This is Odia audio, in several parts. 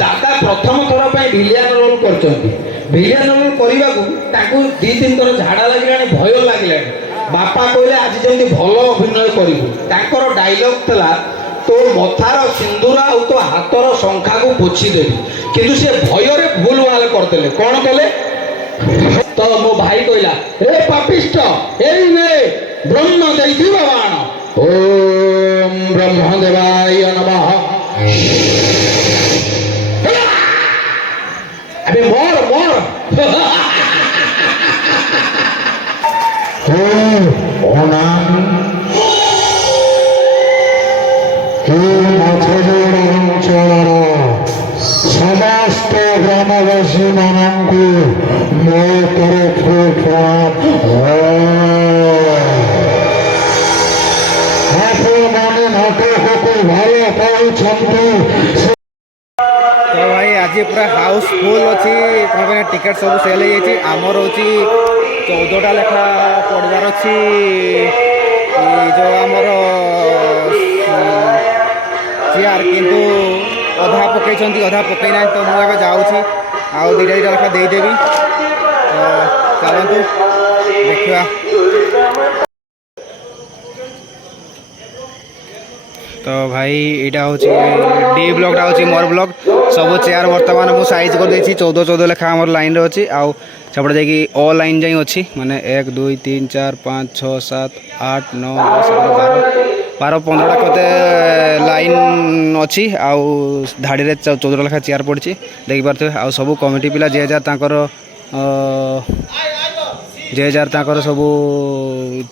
दादा प्रथम थर पर भिलियन रोल कर भिलियन रोल करने को 2-3 थर झाड़ा लगे भय लगे बापा कहले आज जमी भल अभिनय करूँ डायलॉग था तो मथार सिंदूर आ तो हाथर शंखा को पोछीदेवी किंतु से भयर भूल भाल करदे कौन कले तो मो भाई कहला रे पापिष्ट ब्रह्म देव बाण ओम ब्रह्मदेवाय नमः अबे मोर मोर समस्त ग्रामवासी मानक मो तरफ प्रणाम आपने नाटक को भल पाई तो भाई आज पूरा हाउसफुल अच्छी कौन टिकेट सब सेल हो आमर हूँ 14टा लेखा पड़वार अच्छी जो आमर चेयर किंतु अधा पकई अधा पकई ना तो मुझे जाऊँगी आउ 2टा लेखा देदेवी तो चलतु देखा तो भाई यहाँ हूँ डी ब्लॉकटा हूँ मोर ब्लॉक सब चेयर बर्तमान मुझे साइज कर 14 लेखा आम लाइन अच्छी आउ सेपटे जाकि अ लाइन जाई अच्छी माने 1 2 3 4 5 6 7 8 9 10 11 12 15टा कते लाइन अच्छी आउ धाड़ी रे 14 लेखा चेयर पड़ी देखी पारे आउ सब कमिटी पिला जे जार तांकर सब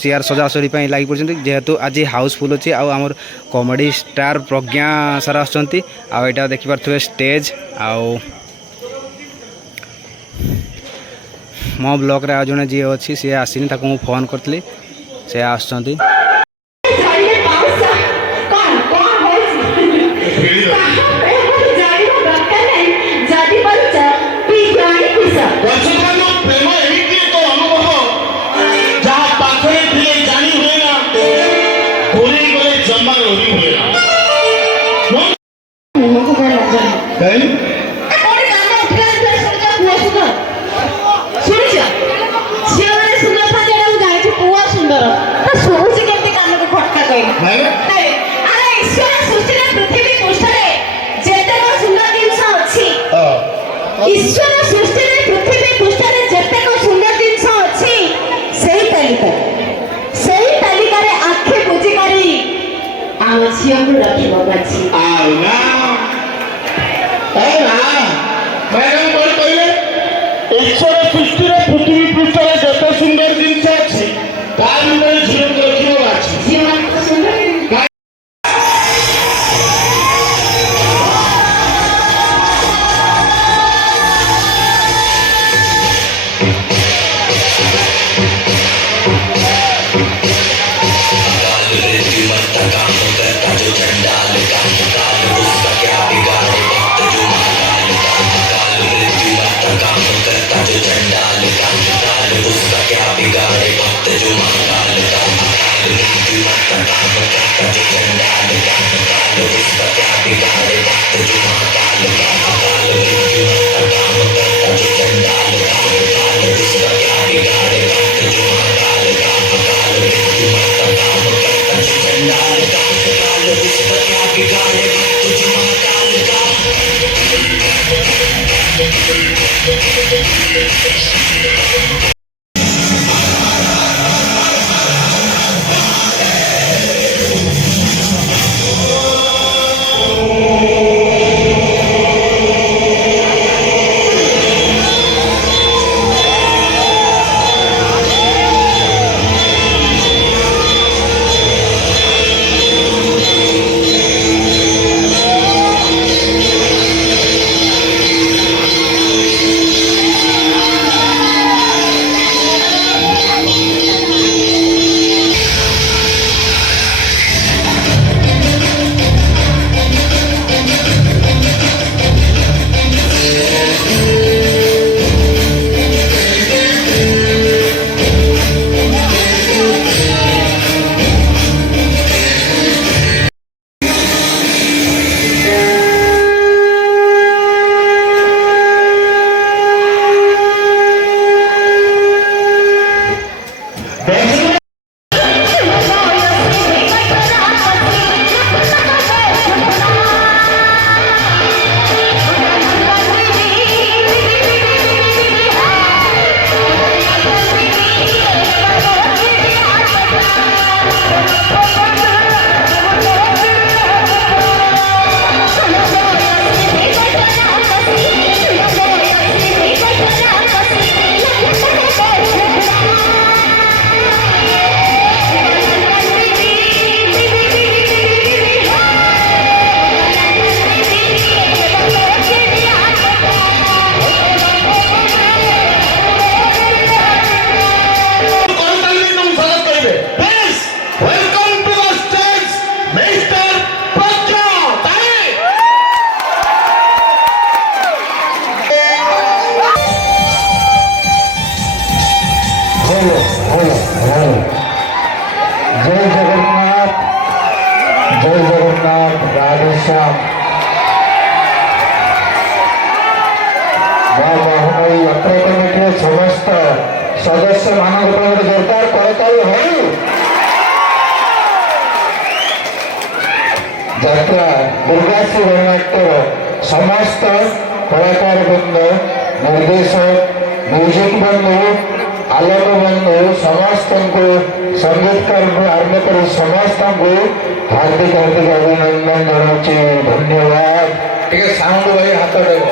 चेयर सजासजी लगी पड़ते जेहेतु आज हाउसफुल अच्छी आमर कॉमेडी स्टार प्रज्ञा सारा आसुँच आटा देखिपे स्टेज आउ मो ब्लॉक रे आज जड़े जी अच्छी सी आसनी मुझे फोन करी से आसुँच ईश्वर सृष्टि पृथ्वी पृष्ठ जितेक सुंदर जिन अच्छी तालिका आखि बुझिकारी आम झील को रखी ईश्वर सृष्टि पृथ्वी पृष्ठ जिते सुंदर जिन अच्छी झील को रखी ସମସ୍ତ ସଦସ୍ୟମାନଙ୍କ ପାଇଁ ଗୋଟେ ଦରକାର କରତାଳି ହଉ। ଯାତ୍ରା ଦୁର୍ଗାଶ୍ରୀ ଗଣନାଟ୍ୟର ସମସ୍ତ କଳାକାର ବୃନ୍ଦ, ନିର୍ଦ୍ଦେଶକ, ମ୍ୟୁଜିକ ବନ୍ଧୁ, ଆଲୋକ ବନ୍ଧୁ ସମସ୍ତଙ୍କୁ, ସଙ୍ଗୀତକାରଙ୍କୁ ଆରମ୍ଭ କରି ସମସ୍ତଙ୍କୁ ହାର୍ଦ୍ଦିକ ହାର୍ଦ୍ଦିକ ଅଭିନନ୍ଦନ ଜଣାଉଛି। ଧନ୍ୟବାଦ। ଟିକେ ସାଉଣ୍ଡ ଭାଇ ହାତ ଦେବ।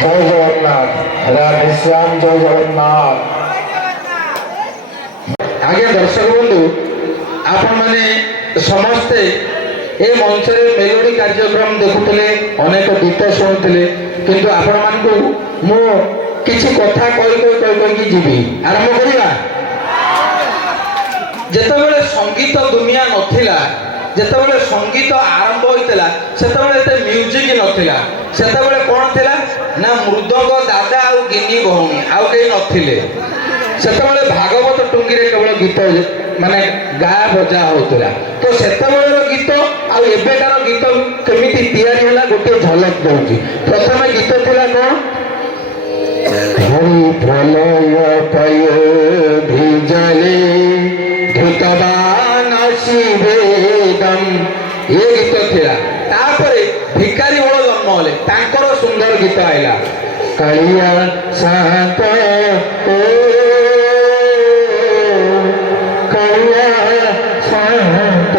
ଜୟ ଜଗନ୍ନାଥ। ରାଧେଶ୍ୟାମ। ଜୟ ଜଗନ୍ନାଥ। ଆଜ୍ଞା ଦର୍ଶକ ବନ୍ଧୁ, ଆପଣମାନେ ସମସ୍ତେ ଏ ମଞ୍ଚରେ ମେଲୋଡି କାର୍ଯ୍ୟକ୍ରମ ଦେଖୁଥିଲେ, ଅନେକ ଗୀତ ଶୁଣୁଥିଲେ, କିନ୍ତୁ ଆପଣମାନଙ୍କୁ ମୁଁ କିଛି କଥା କହିକି ଯିବି। ଆରମ୍ଭ କରିବା। ଯେତେବେଳେ ସଙ୍ଗୀତ ଦୁନିଆ ନଥିଲା, ଯେତେବେଳେ ସଙ୍ଗୀତ ଆରମ୍ଭ ହୋଇଥିଲା, ସେତେବେଳେ ଏତେ ମ୍ୟୁଜିକ ନଥିଲା। ସେତେବେଳେ କ'ଣ ଥିଲା ନା ମୃଦଙ୍ଗ ଦାଦା ଆଉ ଗିନି ଭଉଣୀ, ଆଉ କେହି ନଥିଲେ। ସେତେବେଳେ ଭାଗବତ ଟୁଙ୍ଗିରେ କେବଳ ଗୀତ ମାନେ ଗାଁ ବଜା ହଉଥିଲା। ତ ସେତେବେଳର ଗୀତ ଆଉ ଏବେକାର ଗୀତ କେମିତି ତିଆରି ହେଲା ଗୋଟିଏ ଝଲକ ଦଉଛି। ପ୍ରଥମେ ଗୀତ ଥିଲା କ'ଣ? ହରି ପ୍ରଲୟ ପୟୋଧିଜଲେ ଧୃତବାନ ଶିବେଦମ୍। ଏ ଗୀତ ଥିଲା। ତାପରେ ଭିକାରୀ ବଳ ଜନ୍ମ ହେଲେ, ତାଙ୍କର ସୁନ୍ଦର ଗୀତ ଆଇଲା। କାଳିଆ ସାନ୍ତ ଓ କାଳିଆ ସାନ୍ତ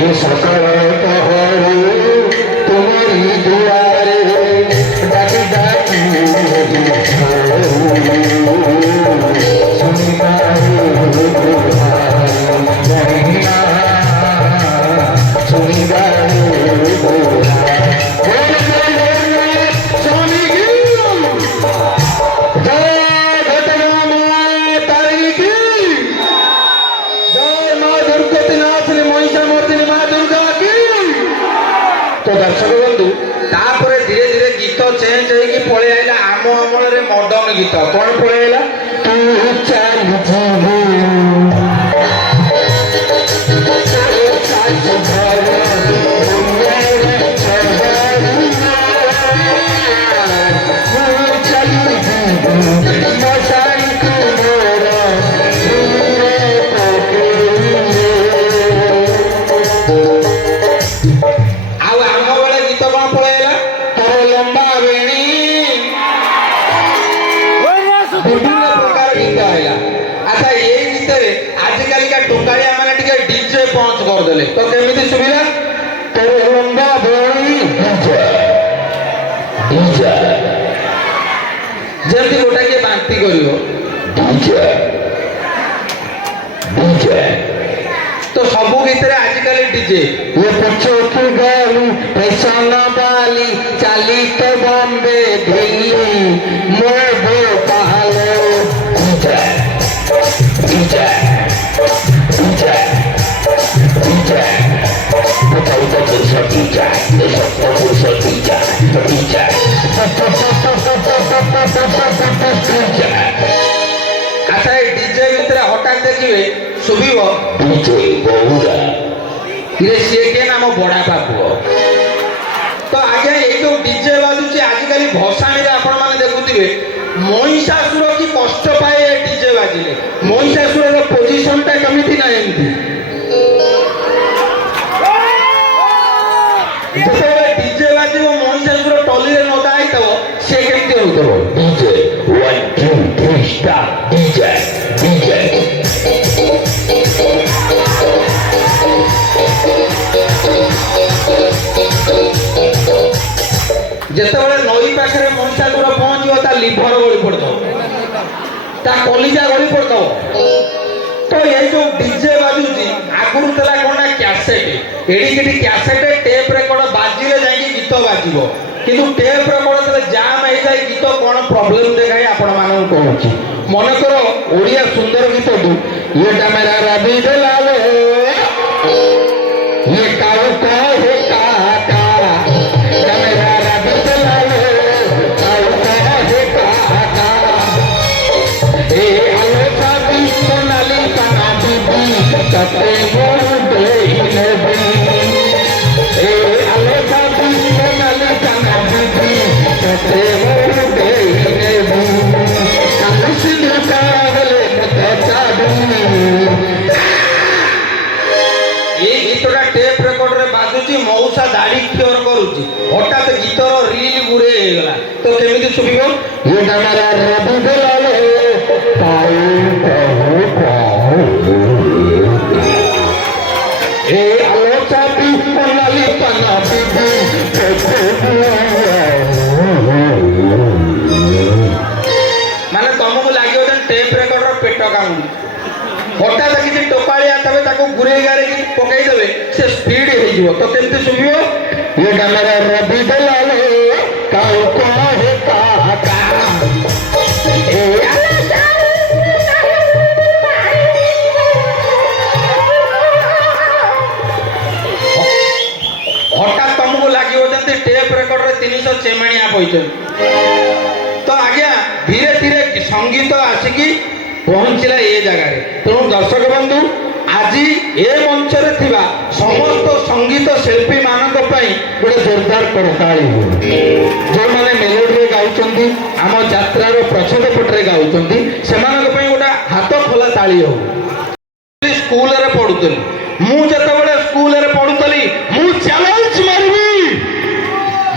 ଏ ସକାଳ ପହରୁ ତୁମରି ଦୁଆରେ ଡାକି ଡାକି তো দর্শক বন্ধু, তারপরে ধীরে ধীরে গীত চেঞ্জ হয়ে পড়ে আইলা আম অমলের মডর্ন গীত। কোন পড়ে আইলা? তু চালিছিলি ଆଉ ଆମ ବେଳେ ଗୀତ କଣ ପଳେଇ ଆଇଲା? ତୋର ଲମ୍ବା ବେଣୀ, ବିଭିନ୍ନ ପ୍ରକାର ଗୀତ ଆଇଲା। ଆଚ୍ଛା, ଏଇ ଗୀତରେ ଆଜିକାଲିକା ଟୁଙ୍ଗାଳିଆ ମାନେ ଟିକେ ଡିଜେ ପଞ୍ଚ କରିଦେଲେ, ତ କେମିତି ସୁବିଧା? ତୋର ଲମ୍ବା ବେଣୀ ଡିଜେ ଯେମିତି ଗୋଟା କିଏ ବାନ୍ତି କରିବ। ଡିଜେ ଡିଜେ ତ ସବୁ ଗୀତରେ ଆଜିକାଲି ଡିଜେ। ये पछो की गाली फैशन वाली चाली तो बॉम्बे दिल्ली मोबो पहले डीजे डीजे डीजे डीजे बताओ तो कैसा डीजे कैसा कैसा डीजे डीजे ଆଚ୍ଛା, ଏଇ ଡିଜେ ଭିତରେ ହଠାତ୍ ଦେଖିବେ ଶୁଭିବ डीजे बहुरा ଇରେ ସିଏ କିଏ ନା ମୋ ବଡ଼ାପା ପୁଅ। ତ ଆଜ୍ଞା, ଏଇ ଯୋଉ ଡିଜେ ବାଜୁଛି ଆଜିକାଲି ଭସାଣିରେ ଆପଣମାନେ ଦେଖୁଥିବେ, ମହିଷାସୁର କି କଷ୍ଟ ପାଏ ଏ ଡିଜେ ବାଜିଲେ। ମହିଷାସୁରର ପୋଜିସନଟା କେମିତି ନା ଏମିତି, ଯେତେବେଳେ ଡିଜେ ବାଜିବ ମହିଷାସୁର ଟଲିରେ ନଦା ହେଇଥିବ, ସେ କେମିତି ହଉଥିବ? डीजे 1 2 3 स्टार्ट डीजे डीजे ଯେତେବେଳେ ନଈ ପାଖରେ ମହିଷାସୁର ପହଞ୍ଚିବ, ତା ଲିଭର ଗଳି ପଡ଼ିଥିବ, ତା କଲିଜା ଗଳି ପଡ଼ିଥିବ। ତ ଏଇ ଯୋଉ ଡିଜେ ବାଜୁଛି, ଆଗରୁ ଥିଲା କ'ଣ ନା କ୍ୟାସେଟ। ଏଡ଼ିକିଟି କ୍ୟାସେଟ ଟେପ୍ ରେକର୍ଡ ବାଜିଲେ ଯାଇକି ଗୀତ ବାଜିବ। କିନ୍ତୁ ଟେପ୍ ରେକର୍ଡ ଯେତେବେଳେ ଜାମ୍ ହେଇଯାଏ, ଗୀତ କ'ଣ ପ୍ରୋବ୍ଲେମ୍ ଦେଖାଏ ଆପଣମାନଙ୍କୁ କହୁଛି। ମନେକର ଓଡ଼ିଆ ସୁନ୍ଦର ଗୀତକୁ ଇଏଟା ମେରା ରବି ଦେଲାଲେ ଇଏ କାଉ କହେ କାକା मेरा रवि दलाले काऊ कहे काका ए आलोचा विश्व नाली काना बीबी कते मोड़े नबी ए आलोचा विश्व नाली काना बीबी ବସା ଦାଢି କ୍ଲିୟର କରୁଛି ହଠାତ୍ ଗୀତର ରିଲ ଗୁରେ ହେଇଗଲା ତ କେମିତି ଶୁଭିବ? ଏ ଆଲୋଚା ନାଲି ପାନା ମାନେ ତମକୁ ଲାଗିବ ଯେ ଟେପ୍ ରେକର୍ଡର ପେଟ କାମୁଡି ହଠାତ୍ କିଛି ଟୋପାଳିଆ ତବେ ତାକୁ ଗୁରେଇ ଗାରେଇକି ପକେଇଦେବେ ସେ ସ୍ପିଡ ହେଇଯିବ ତ କେମିତି ଶୁଭିବ? ଏ ଡାଲର ରବି ଦେଲାଲେ କାଉ କହେ କାକା ଏ ହଠାତ୍ ତମକୁ ଲାଗିବ ଯେମିତି ଟେପ୍ ରେକର୍ଡରେ 300 ଚେମାଣିଆ କହିଛନ୍ତି। ତ ଆଜ୍ଞା ଧୀରେ ଧୀରେ ସଙ୍ଗୀତ ଆସିକି ପହଞ୍ଚିଲା ଏ ଜାଗାରେ। ତେଣୁ ଦର୍ଶକ ବନ୍ଧୁ ଆଜି ଏ ମଞ୍ଚରେ ଥିବା ସମସ୍ତ ସଙ୍ଗୀତ ଶିଳ୍ପୀ ମାନଙ୍କ ପାଇଁ ଗୋଟେ ଜୋରଦାର କରତାଳି ହଉ। ଯେଉଁମାନେ ମେଲୋଡିରେ ଗାଉଛନ୍ତି ଆମ ଯାତ୍ରାର ପ୍ରଚ୍ଛଦ ପଟରେ ଗାଉଛନ୍ତି ସେମାନଙ୍କ ପାଇଁ ଗୋଟେ ହାତ ଖୋଲା ତାଳି ହଉ। ସ୍କୁଲରେ ପଢୁଥିଲି ମୁଁ ଯେତେବେଳେ ସ୍କୁଲରେ ପଢୁଥିଲି ମୁଁ ଚ୍ୟାଲେଞ୍ଜ ମାରିବି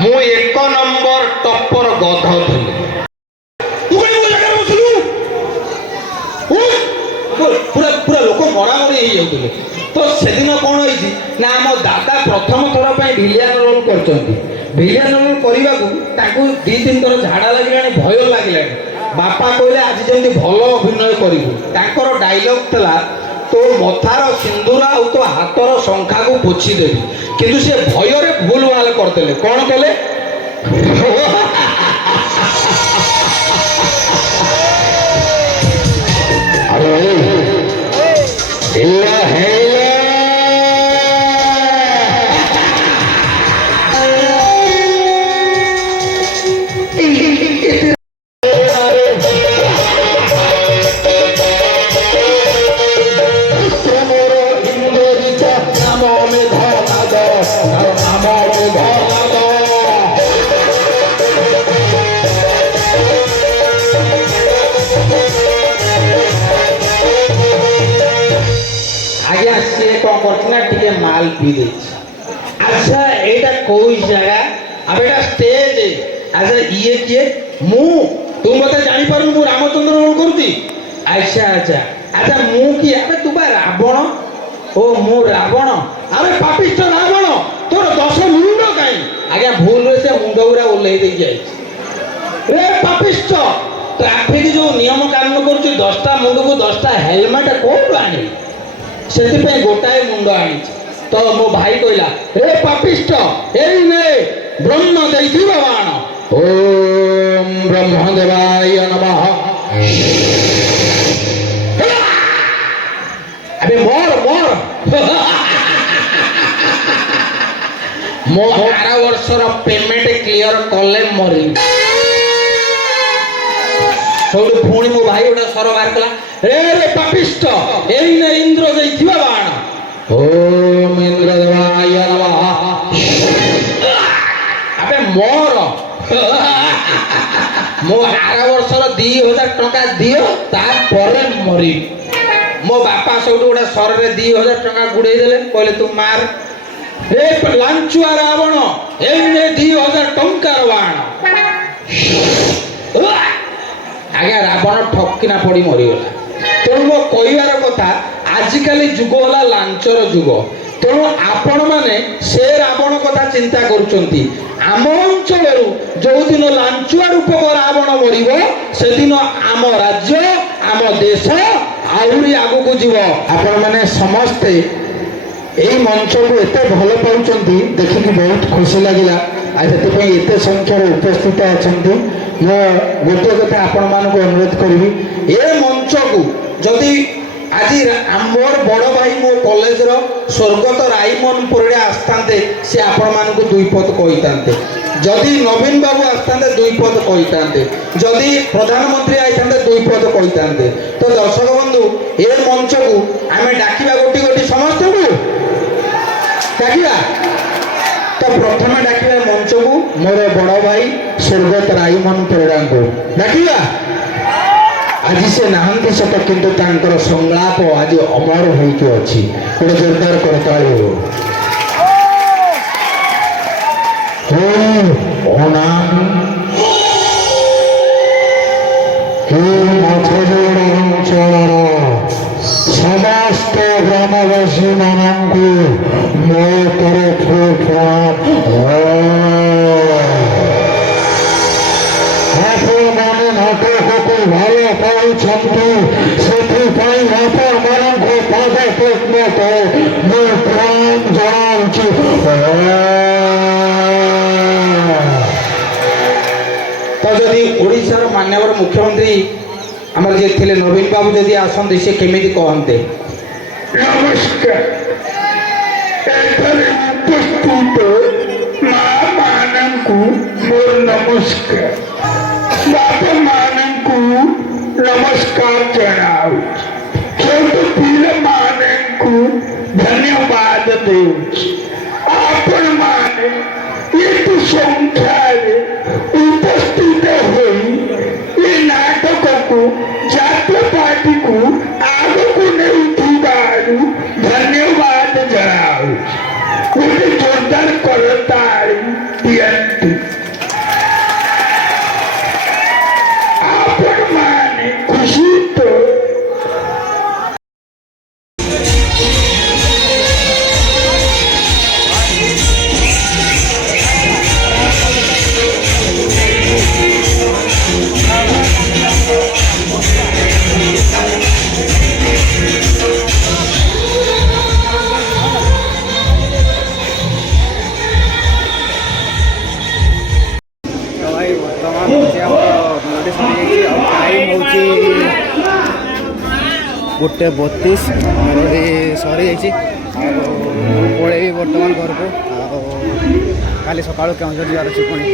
ମୁଁ 1 ନମ୍ବର ଟପର ଗଧ ଥିଲି। ପୁରା ପୁରା ଲୋକ ମରାମରି ହେଇଯାଉଥିଲେ। ତ ସେଦିନ କ'ଣ ହେଇଛି ନା ଆମ ଦାଦା ପ୍ରଥମ ଥର ପାଇଁ ଭିଲିଆନ ରୋଲ୍ କରିଛନ୍ତି। ଭିଲିଆନ ରୋଲ୍ କରିବାକୁ ତାଙ୍କୁ 2-3 ଥର ଝାଡ଼ା ଲାଗିଲାଣି, ଭୟ ଲାଗିଲାଣି। ବାପା କହିଲେ ଆଜି ଯେମିତି ଭଲ ଅଭିନୟ କରିବୁ। ତାଙ୍କର ଡାଇଲଗ୍ ଥିଲା ତୋ ମଥାର ସିନ୍ଦୁର ଆଉ ତୋ ହାତର ଶଙ୍ଖାକୁ ପୋଛିଦେବି। କିନ୍ତୁ ସେ ଭୟରେ ଭୁଲ ଭାଲ କରିଦେଲେ। କ'ଣ କଲେ? ଆଜ୍ଞା ସିଏ କ'ଣ କରୁଛି ନା ଟିକେ ମାଲ ପିଇ ଦେଇଛି। ଆଚ୍ଛା ଏଇଟା କୋଉ ଜାଗା? ଆବେ ଏଇଟା ଷ୍ଟେଜ। ଆଚ୍ଛା ଇଏ କିଏ? ମୁଁ? ତୁ ମତେ ଜାଣିପାରୁନୁ ମୁଁ ରାମଚନ୍ଦ୍ର ରୋଲ୍ କରୁଛି? ଆଚ୍ଛା ଆଚ୍ଛା ଆଚ୍ଛା ମୁଁ କିଏ? ଆବେ ତୁ ବା ରାବଣ। ଓ ମୁଁ ରାବଣ? ଆରେ ପାପିଷ୍ଠ ରାବଣ ତୋର 10 ମୁଣ୍ଡ କାହିଁ? ଆଜ୍ଞା ଭୁଲରେ ସେ ମୁଣ୍ଡ ଗୁରା ଓହ୍ଲେଇ ଦେଇକି ଯାଇଛି। ରେ ପାପିଷ୍ଠ ଟ୍ରାଫିକ ଯୋଉ ନିୟମ କାନୁନ କରୁଛି 10ଟା ମୁଣ୍ଡକୁ 10ଟା ହେଲମେଟ କୋଉଠୁ ଆଣିବି? ସେଥିପାଇଁ ଗୋଟାଏ ମୁଣ୍ଡ ଆଣିଛି। ତ ମୋ ଭାଇ କହିଲା ଏ ପାପିଷ୍ଠ ଏଇ ନେ ବ୍ରହ୍ମ ଦେଇଥିବ ବାଣ। ଓମ୍ ବ୍ରହ୍ମଦେବାୟ ନମଃ। ଆବେ ମର ମର। ମୋ ଆର ବର୍ଷର ପେମେଣ୍ଟ କ୍ଲିୟର କଲେ ମରିବି। ସେଇଠୁ ପୁଣି ମୋ ଭାଇ ଗୋଟେ ସ୍ୱର ବାହାର କଲା ରେ ପାପିଷ୍ଠ ଏଇ ନେ ଇନ୍ଦ୍ର ଦେଇଥିବା ବାଣ। ଓମ୍ ଇନ୍ଦ୍ରଦେବାୟ ନମଃ। ଆବେ ମୋର ମୋ ଆର ବର୍ଷର 2000 ଟଙ୍କା ଦିଅ ତାପରେ ମରିବି। ମୋ ବାପା ସବୁଠୁ ଗୋଟେ ସରରେ 2000 ଟଙ୍କା ଗୁଡେଇ ଦେଲେ। କହିଲେ ତୁ ମାର। ରେ ଲାଞ୍ଚୁଆ ରାବଣ ଏଇ ନେ 2000 ଟଙ୍କାର ବାଣ। ଆଜ୍ଞା ରାବଣ ଠକିନା ପଡ଼ି ମରିଗଲା। ତେଣୁ ମୋ କହିବାର କଥା ଆଜିକାଲି ଯୁଗ ହେଲା ଲାଞ୍ଚର ଯୁଗ। ତେଣୁ ଆପଣମାନେ ସେ ରାବଣ କଥା ଚିନ୍ତା କରୁଛନ୍ତି। ଆମ ଅଞ୍ଚଳରୁ ଯେଉଁଦିନ ଲାଞ୍ଚୁଆ ରୂପକ ରାବଣ ମରିବ ସେଦିନ ଆମ ରାଜ୍ୟ ଆମ ଦେଶ ଆହୁରି ଆଗକୁ ଯିବ। ଆପଣମାନେ ସମସ୍ତେ এই মঞ্চକୁ ଏତେ ଭଲ ପାଉଛନ୍ତି ଦେଖିକି ବହୁତ ଖୁସି ଲାଗିଲା। ଆଉ ସେଥିପାଇଁ ଏତେ ସଂଖ୍ୟାରେ ଉପସ୍ଥିତ ଅଛନ୍ତି। ମୁଁ ଗୋଟିଏ କଥା ଆପଣମାନଙ୍କୁ ଅନୁରୋଧ କରିବି ଏ ମଞ୍ଚକୁ ଯଦି ଆଜି ମୋର ବଡ଼ ଭାଇ ମୋ କଲେଜର ସ୍ୱର୍ଗତ ରାଇମୋହନ ପରିଡ଼ା ଆସିଥାନ୍ତେ ସେ ଆପଣମାନଙ୍କୁ 2 ପଦ କହିଥାନ୍ତେ। ଯଦି ନବୀନ ବାବୁ ଆସିଥାନ୍ତେ 2 ପଦ କହିଥାନ୍ତେ। ଯଦି ପ୍ରଧାନମନ୍ତ୍ରୀ ଆସିଥାନ୍ତେ 2 ପଦ କହିଥାନ୍ତେ। ତ ଦର୍ଶକ ବନ୍ଧୁ ଏ ମଞ୍ଚକୁ ଆମେ ଡାକିବା ଗୋଟି ଗୋଟି ସମସ୍ତଙ୍କୁ ଡାକିବା। ତ ପ୍ରଥମେ ଡାକିବା ମଞ୍ଚକୁ ମୋର ବଡ଼ ଭାଇ ସ୍ୱର୍ଗତ ରାଇମୋହନ ପରିଡ଼ାଙ୍କୁ ଡାକିବା। ଆଜି ସେ ନାହାନ୍ତି ସତ କିନ୍ତୁ ତାଙ୍କର ସଂଳାପ ଆଜି ଅମର ହୋଇକି ଅଛି। ଗୋଟେ ଜୋରଦାର କରତାଳି। অনামি ମଠର ଅଞ୍ଚଳର ସମସ୍ତ ଗ୍ରାମବାସୀ ମାନଙ୍କୁ ମୋ ତରଫରୁ ପ୍ରଣାମ। ଆପଣମାନେ ନାଟକକୁ ଭଲ ପାଉଛନ୍ତି, ସେଥିପାଇଁ ଆପଣମାନଙ୍କୁ ପାଦ ପଦ୍ମତ ମୁଁ ପ୍ରଣାମ ଜଣାଉଛି। ତ ଯଦି ଓଡ଼ିଶାର ମାନ୍ୟବର ମୁଖ୍ୟମନ୍ତ୍ରୀ ଆମର ଯିଏ ଥିଲେ ନବୀନ ବାବୁ ଯଦି ଆସନ୍ତି ସେ କେମିତି କହନ୍ତେ? ନମସ୍କାର। ଏଠାରେ ଉପସ୍ଥିତ ମା ମାନଙ୍କୁ ମୋର ନମସ୍କାର, ବାପା ମାନଙ୍କୁ ନମସ୍କାର ଜଣାଉଛି, ଛୋଟ ପିଲାମାନଙ୍କୁ ଧନ୍ୟବାଦ ଦେଉଛି। ଆପଣମାନେ ଏତେ ସଂଖ୍ୟାରେ ଉପସ୍ଥିତ ହୋଇ ଏ ନାଟକକୁ ଜାତୀୟ ପାର୍ଟିକୁ ଆଗକୁ ନେଉଥିବାରୁ ଧନ୍ୟବାଦ ଜଣାଉଛି। ଗୋଟେ ଜୋରଦାର କରତାଳି ଦିଅନ୍ତୁ। ଆପଣମାନେ ଖୁସି ତ? ତ ଭାଇ ବର୍ତ୍ତମାନ ହେଉଛି ଆମର ନୋଟି ସରିଯାଇଛି ଆଉ ଟାଇମ୍ ହେଉଛି 1:32 ମେଲୋଡ଼ି ସରିଯାଇଛି ଆଉ ମୁଁ ପଳେଇବି ବର୍ତ୍ତମାନ ଘରକୁ ଆଉ କାଲି ସକାଳୁ କେଉଁଝର ଯିବାର ଅଛି ପୁଣି।